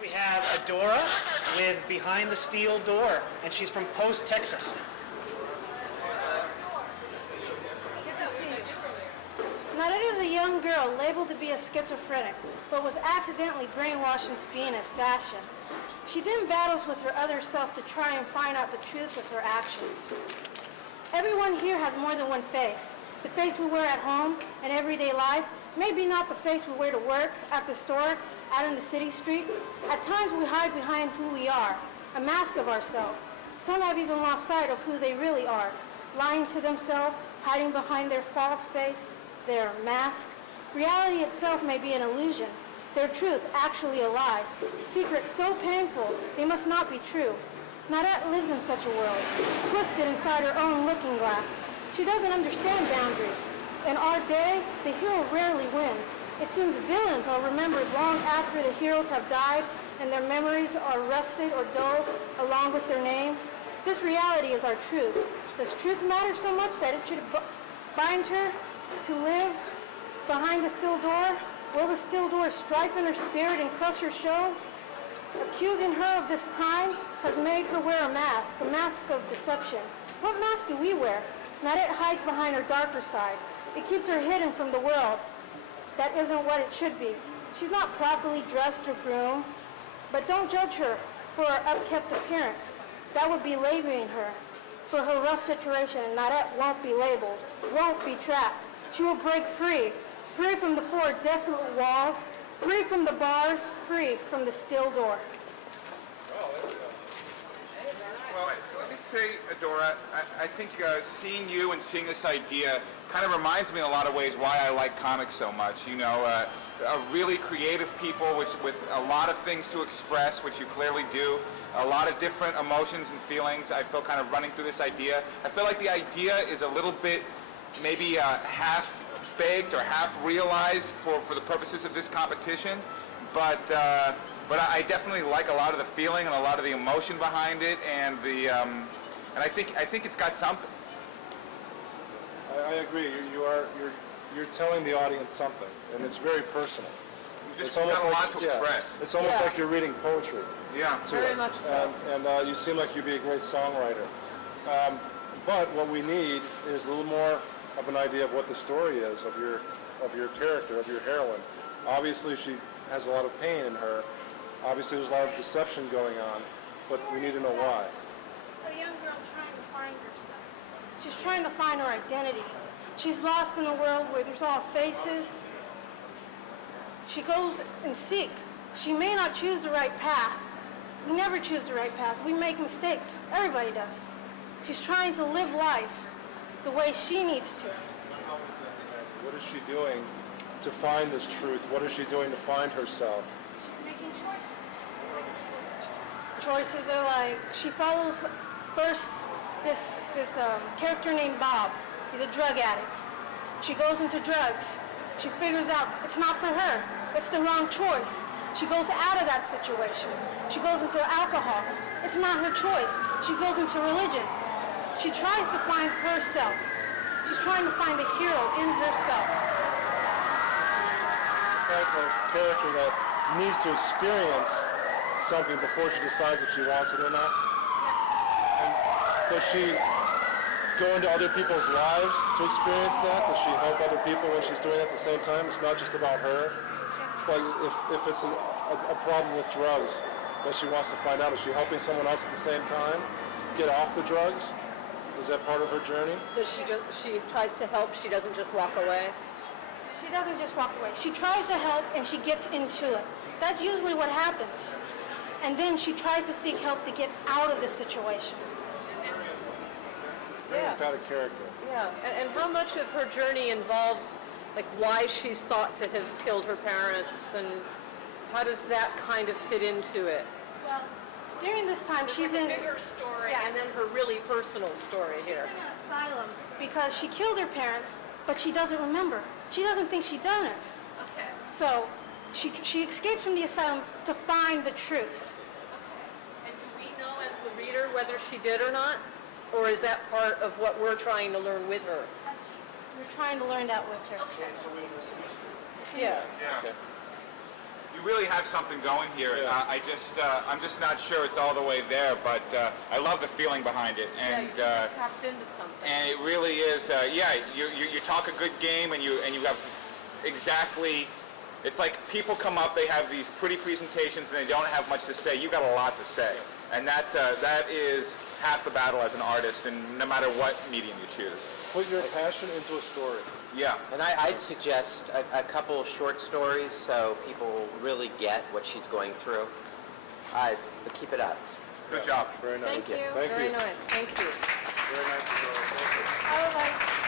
We have Adora with Behind the Steel Door, and she's from Post, Texas. Good to see you. Now, that is a young girl labeled to be a schizophrenic, but was accidentally brainwashed into being an assassin. She then battles with her other self to try and find out the truth of her actions. Everyone here has more than one face. The face we wear at home and everyday life, maybe not the face we wear to work, at the store, out in the city street. At times we hide behind who we are, a mask of ourselves. Some have even lost sight of who they really are, lying to themselves, hiding behind their false face, their mask. Reality itself may be an illusion, their truth actually a lie. Secrets so painful, they must not be true. Nadette lives in such a world, twisted inside her own looking glass. She doesn't understand boundaries. In our day, the hero rarely wins. It seems villains are remembered long after the heroes have died and their memories are rusted or dulled along with their name. This reality is our truth. Does truth matter so much that it should bind her to live behind the steel door? Will the steel door stripeen her spirit and crush her soul? Accusing her of this crime has made her wear a mask, the mask of deception. What mask do we wear? Nadette hides behind her darker side. It keeps her hidden from the world. That isn't what it should be. She's not properly dressed or groomed, but don't judge her for her upkept appearance. That would be labeling her for her rough situation, and Nadette won't be labeled, won't be trapped. She will break free, free from the four desolate walls, free from the bars, free from the steel door. Well, let me say, Adora, I think seeing you and seeing this idea kind of reminds me in a lot of ways why I like comics so much. You know, really creative people with a lot of things to express, which you clearly do, a lot of different emotions and feelings. I feel kind of running through this idea. I feel like the idea is a little bit maybe half-baked or half-realized for the purposes of this competition, but I definitely like a lot of the feeling and a lot of the emotion behind it, and I think it's got something. I agree. You're telling the audience something, and it's very personal. It's almost got a lot to express. It's almost like you're reading poetry. Yeah, very much so. And you seem like you'd be a great songwriter. But what we need is a little more of an idea of what the story is of your character, of your heroine. Obviously, she has a lot of pain in her. Obviously, there's a lot of deception going on, but we need to know why. A young girl trying to find herself. She's trying to find her identity. She's lost in a world where there's all faces. She goes and seek. She may not choose the right path. We never choose the right path. We make mistakes. Everybody does. She's trying to live life the way she needs to. What is she doing to find this truth? What is she doing to find herself? She's making choices. Choices are like, she follows first this character named Bob. He's a drug addict. She goes into drugs. She figures out it's not for her. It's the wrong choice. She goes out of that situation. She goes into alcohol. It's not her choice. She goes into religion. She tries to find herself. She's trying to find the hero in herself. The type of character that needs to experience something before she decides if she wants it or not. And does she go into other people's lives to experience that? Does she help other people when she's doing it at the same time? It's not just about her. Like if it's a problem with drugs that she wants to find out, is she helping someone else at the same time get off the drugs? Is that part of her journey? She tries to help, she doesn't just walk away? She doesn't just walk away. She tries to help and she gets into it. That's usually what happens. And then she tries to seek help to get out of the situation. Very emphatic character. Yeah, and how much of her journey involves like why she's thought to have killed her parents, and how does that kind of fit into it? Well, during this time she's in a bigger story and then her really personal story here. She's in an asylum because she killed her parents, but she doesn't remember. She doesn't think she done it. Okay. So she escapes from the asylum to find the truth. Okay. And do we know as the reader whether she did or not? Or is that part of what we're trying to learn with her? We're trying to learn that with her. Yeah. Yeah. Okay. You really have something going here. Yeah. I'm just not sure it's all the way there, but I love the feeling behind it, and Yeah, you tapped into something. and it really is. You talk a good game, and you have exactly. It's like people come up, they have these pretty presentations, and they don't have much to say. You got a lot to say, and that is half the battle as an artist, and no matter what medium you choose. Put your passion into a story. Yeah. And I'd suggest a couple short stories so people really get what she's going through. But keep it up. Good job. Very nice. Thank you. Thank Very you. nice. Thank you. Very nice. Adora. Thank you. I would like